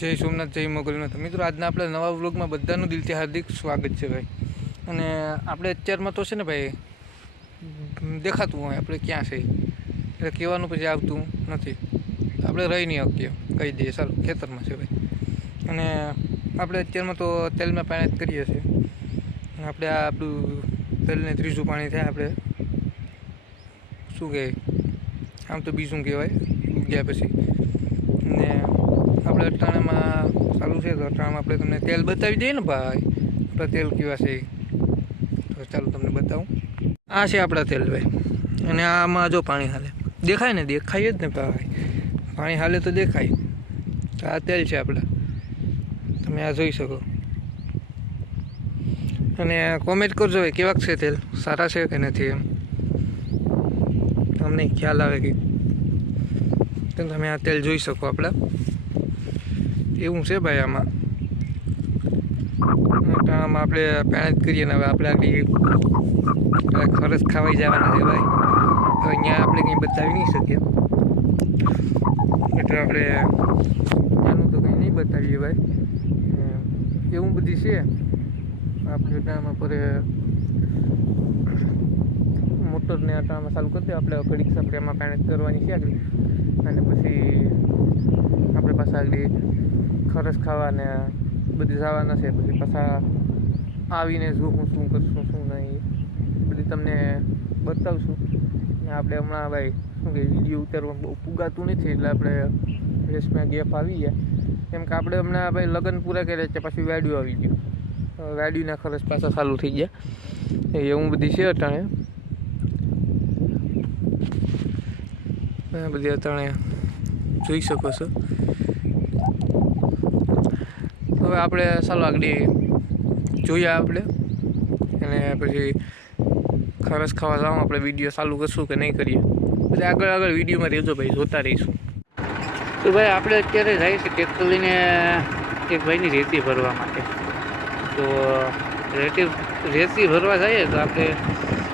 જય સોમનાથ, જય મોગલનાથ. મિત્રો, આજના આપણે નવા વ્લોગમાં બધાનું દિલથી હાર્દિક સ્વાગત છે ભાઈ. અને આપણે અત્યારમાં તો છે ને ભાઈ, દેખાતું હોય આપણે ક્યાં છે. એટલે કહેવાનું પછી આવતું નથી. આપણે રહી નહીં શકીએ. કહી દઈએ, સારું, ખેતરમાં છે ભાઈ. અને આપણે અત્યારમાં તો તેલમાં પાણી જ કરીએ છીએ. આપણે આ આપણું તેલને ત્રીજું પાણી થાય આપણે. શું કહેવાય આમ તો બીજું કહેવાય? ઉગ્યા પછી. ને આપણે અટાણામાં ચાલુ છે, તો અટાણામાં આપણે તમને તેલ બતાવી દઈએ ને ભાઈ. આપણા તેલ કેવા છે તો ચાલો તમને બતાવું. આ છે આપણા તેલ ભાઈ. અને આમાં જો પાણી હાલે. દેખાય ને? દેખાય જ ને ભાઈ. પાણી હાલે તો દેખાય. તો આ તેલ છે આપણા. તમે આ જોઈ શકો. અને કોમેન્ટ કરજો કેવાક છે તેલ? સારા છે કે નથી એમ? તમને ખ્યાલ આવે કે? તમે આ તેલ જોઈ શકો આપણે. એવું છે ભાઈ આમાં? તો આપણે પહેણા જ કરીએ ને હવે આપણે આગળ ખરચ ખાવાઈ જવાના છે ભાઈ. હવે અહીંયા આપણે કંઈ બતાવી નહીં શકીએ. એટલે આપણે ત્યાંનું તો કંઈ નહીં બતાવીએ ભાઈ. એવું બધી છે. આપણે ટાણામાં પર, મોટરને ટાણામાં ચાલુ કરી દે. આપણે ઘડીક આપણે એમાં પહેણા કરવાની છે આગળ. અને પછી આપણે પાછા આગળ ખરસ ખાવાને બધી જવાના છે. પછી પાછા આવીને જો હું શું કરશું શું નહીં બધી તમને બતાવશું. ને આપણે હમણાં ભાઈ, શું કે વીડિયો ઉતારવાનું બહુ પુગાતું નથી, એટલે આપણે રેસમાં ગેપ આવી ગયા. કેમ કે આપણે હમણાં ભાઈ લગ્ન પૂરા કર્યા છે, પછી વાડ્યું આવી ગયું. વાડ્યુંના ખરસ પાછા ચાલુ થઈ ગયા. એવું બધી છે અટાણે. બધી અટાણે જોઈ શકો છો. હવે આપણે ચાલો આગળ જોઈએ આપણે. અને પછી ખરસ ખાવા જવાનું આપણે વીડિયો ચાલુ કરશું કે નહીં કરીએ. પછી આગળ આગળ વિડીયોમાં રહેજો ભાઈ, જોતા રહીશું. તો ભાઈ, આપણે અત્યારે જઈએ છીએ ટ્રેક્ટર લઈને એક ભાઈની રેતી ભરવા માટે. તો રેતી રેતી ભરવા જઈએ તો આપણે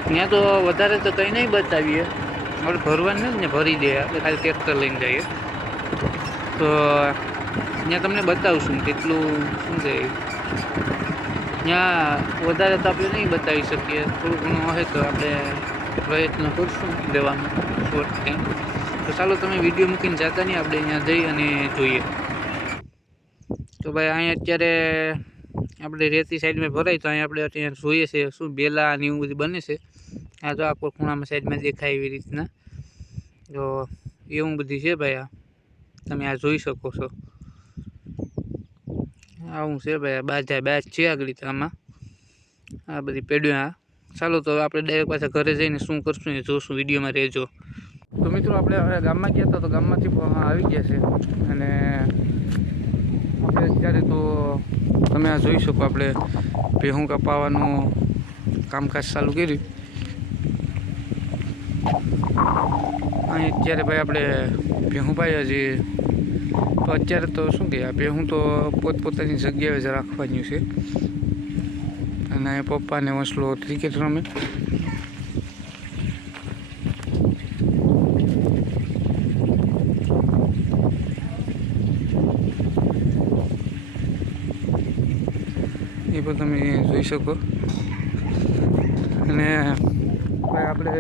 ત્યાં તો વધારે તો કંઈ નહીં બતાવીએ. આપણે ભરવાનું ને ભરી દે, આપણે ખાલી ટ્રેક્ટર લઈને જઈએ. તો ત્યાં તમને બતાવશું કેટલું શું છે. ત્યાં વધારે તો આપણે નહીં બતાવી શકીએ. થોડું ઘણું હોય તો આપણે પ્રયત્ન કરશું દેવાનું શોર્ટ ટાઈમ તો ચાલો તમે વીડિયો મૂકીને જતા નહીં, આપણે અહીંયા જઈ અને જોઈએ. તો ભાઈ અહીંયા અત્યારે આપણે રેતી સાઈડમાં ભરાય તો અહીંયા આપણે અત્યારે જોઈએ છે શું બેલા અને એવું બધું બને છે. આ તો આખો ખૂણામાં સાઈડમાં દેખાય એવી રીતના. તો એવું બધી છે ભાઈ આ. તમે આ જોઈ શકો છો. આવું છે ભાઈ બાજા બાજ છે આગળ આમાં. આ બધી પેઢીઓ, હા. ચાલો તો આપણે ડાયરેક્ટ પાછા ઘરે જઈને શું કરશું એ જોશું, વિડીયોમાં રહેજો. તો મિત્રો આપણે હવે ગામમાં ગયા હતા, તો ગામમાંથી આવી ગયા છે. અને આપણે અત્યારે તો તમે આ જોઈ શકો આપણે ભેહું કપાવાનું કામકાજ ચાલુ કર્યું. અહીં અત્યારે ભાઈ આપણે ભેહું ભાઈ હજી તો અત્યારે તો શું કહે ભેહું તો પોતપોતાની જગ્યાએ જ રાખવાની છે. અને પપ્પાને વસલો ક્રિકેટ રમે એ પણ તમે જોઈ શકો. અને આપણે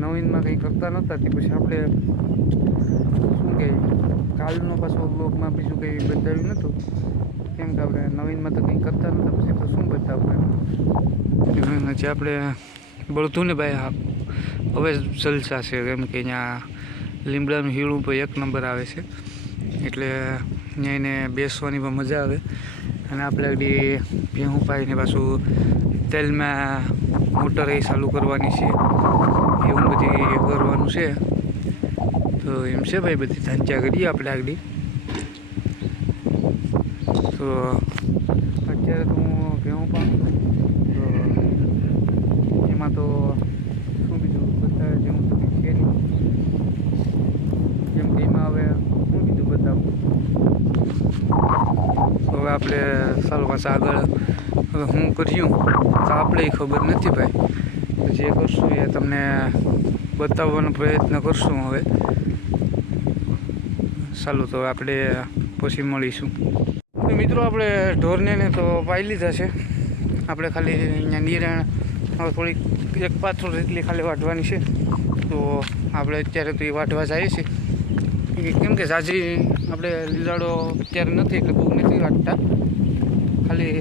નવીનમાં કંઈ કરતા નહોતા, તે પછી આપણે શું કહે કાલનો પાછો બ્લોગમાં બીજું કંઈ બતાવ્યું નહોતું. કેમ કે આપણે નવીનમાં તો કંઈ કરતા નહોતા, પછી તો શું બતાવવું એમ. જે આપણે બળતું ને ભાઈ હવે જલસા છે, કેમ કે અહીંયા લીમડાનું હીળું પણ એક નંબર આવે છે. એટલે અહીંયા એને બેસવાની પણ મજા આવે. અને આપણે આગળ ભેહું પાઈને પાછું તેલમાં મોટર એ ચાલુ કરવાની છે. એવું બધી કરવાનું છે. તો એમ છે ભાઈ, બધી ધાંચા કરીએ આપણે આગળ. તો અત્યારે તો હું ઘઉં પણ, તો એમાં તો શું બીજું બધા જેવું તો નહીં જેમ કે એમાં હવે શું બીજું બતાવું. તો હવે આપણે સારું પાછા આગળ. હવે હું કર્યું, તો આપણે ખબર નથી ભાઈ. જે કરશું એ તમને બતાવવાનો પ્રયત્ન કરશું હવે. ચાલો તો આપણે પછી મળીશું. મિત્રો આપણે ઢોરને તો પાઈ લીધા છે. આપણે ખાલી અહીંયા નિરાણ થોડીક એક પાથરો જેટલી ખાલી વાટવાની છે. તો આપણે અત્યારે તો એ વાટવા જઈએ છીએ. કેમ કે ઝાઝી આપણે લીલાડો અત્યારે નથી એટલે બહુ નથી વાટતા ખાલી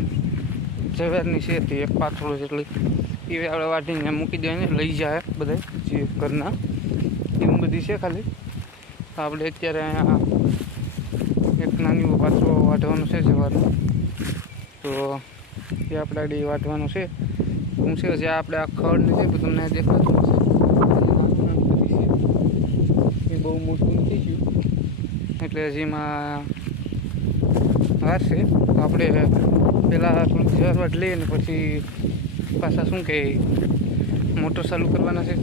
જવારની છે તે એક પાથરો જેટલી એ આપણે વાટીને મૂકી દઈએ લઈ જાય બધા જે ઘરના. એવું બધી છે ખાલી. આપણે અત્યારે અહીંયા એક નાની પાથરો વાટવાનો છે જવાનું તો એ આપણે આગળ વાટવાનું છે. હું છે, જે આપણે આ ખડ નથી તો તમને દેખાતું છે એ બહુ મોટું નથી થયું. એટલે જેમાં વાર છે. આપણે પહેલાં થોડુંક જવાટ લઈએ ને પછી પાછા શું કહે મોટર ચાલુ કરવાના છે.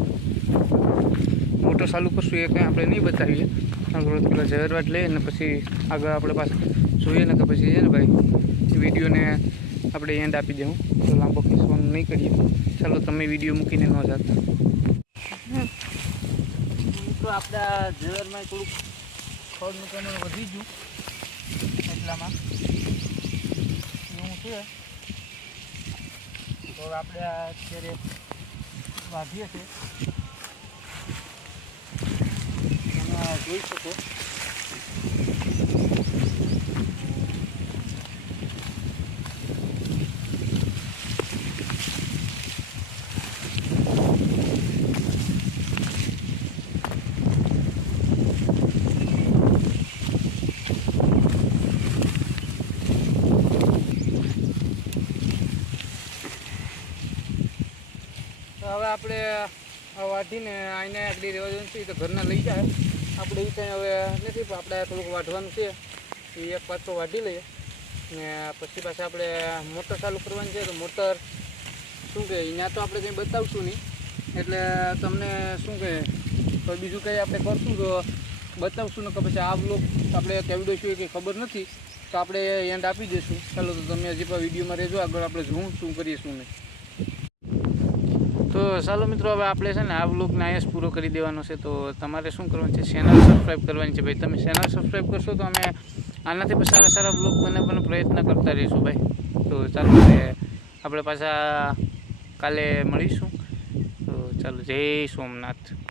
મોટર ચાલુ કરશું એ કંઈ આપણે નહીં બતાવીએ. આગળ પેલા ઝવેરવાટ લઈએ ને પછી આગળ આપણે પાછા જોઈએ ને કે પછી છે ને ભાઈ, વિડીયોને આપણે એન્ડ આપી દઉં તો લાંબો ખીસવાનું નહીં કરીએ. ચાલો, તમે વીડિયો મૂકીને ન જાતા. તો આપણા ઝવેરમાં થોડુંક ખડનું મૂકવાનું વધી ગયું. એટલામાં. એવું છે. તો આપણે અત્યારે વાઢીએ છીએ. જોઈ શકો. આપણે વાઢીને આઈને આગળ રહેવા જવાનું છે તો ઘરના લઈ જાય. આપણે એ કંઈ હવે નથી, પણ આપણે થોડુંક વાઢવાનું છે. એ એક પાછો વાઢી લઈએ. ને પછી પાછા આપણે મોટર ચાલુ કરવાની છે, તો મોટર શું કહે અહીંયા તો આપણે કંઈ બતાવશું નહીં. એટલે તમને શું કહે તો બીજું કંઈ આપણે કરશું તો બતાવશું ને કે પછી આ બ્લોગ આપણે કેવી દઈશું એ કંઈ ખબર નથી, તો આપણે એન્ડ આપી દઈશું. ચાલો તો તમે હજી પણ વિડીયોમાં રહેજો, આગળ આપણે જોઉં શું કરીએ, શું નહીં. તો ચાલો મિત્રો, હવે આપણે છે ને આ બ્લોગને અહીંયા પૂરો કરી દેવાનો છે. તો તમારે શું કરવાનું છે? ચેનલ સબસ્ક્રાઈબ કરવાની છે ભાઈ. તમે ચેનલ સબસ્ક્રાઈબ કરશો તો અમે આનાથી પણ સારા સારા બ્લોગ બનાવવાનો પ્રયત્ન કરતા રહીશું ભાઈ. તો ચાલો આપણે પાછા કાલે મળીશું. તો ચાલો, જય સોમનાથ.